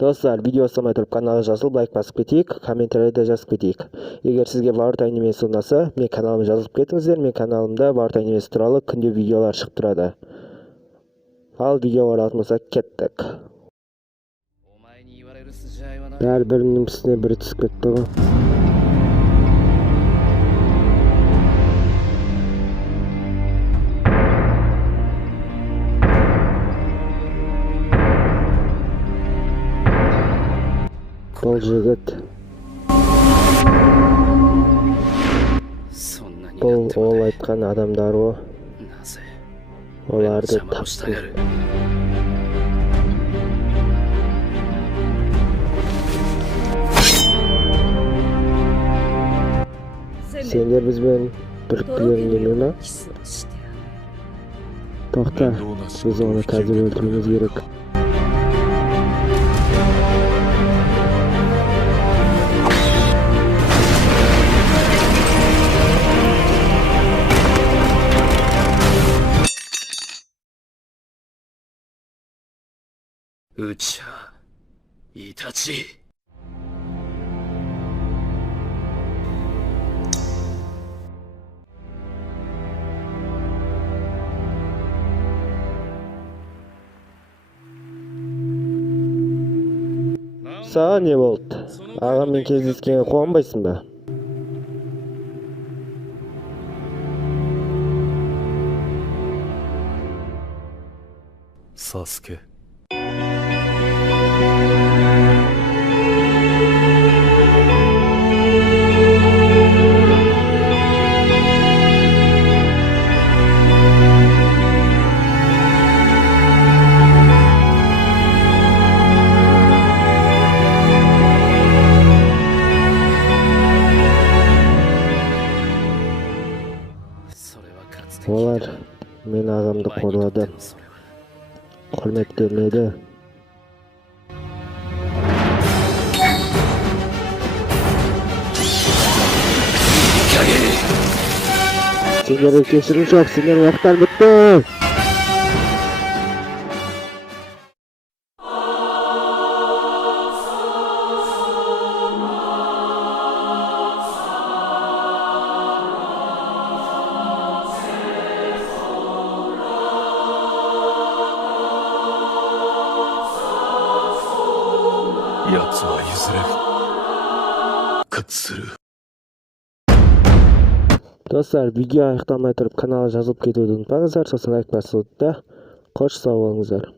Достар, видео бастамай тұрып каналға жазылып, лайк басып кетейік, комментарийде жазып кетейік. Егер сізге Вард анимесі ұнаса, мен каналыма жазылып кетіңіздер. Мен каналымда Вард анимесі туралы күнде видеолар шығып тұрады. Ал видеоға атмаса кеттік. Бәрі-бірінің үстіне бірі түсіп кетті ғой. Бұл жігіт. Бұл ол айтқан адамдар о. Оларды тапты. Сендер бізбен біріктілерін деме ма? Тоқта, біз оны қазір өлтіруіміз керек. Uchiha Itachi. Саған не болды? Ағаммен кездескенге қуанбайсың ба? Sasuke. Олар мен ағамды қорлады, құрметтемеді. Сендерге кешірім жоқ, сендер уақыттар бітті. Достар, видео аяқталмай тұрып каналға жазылып кетуді ұмытпаңыздар, сосын лайк басуды да. Қош сау болыңыздар.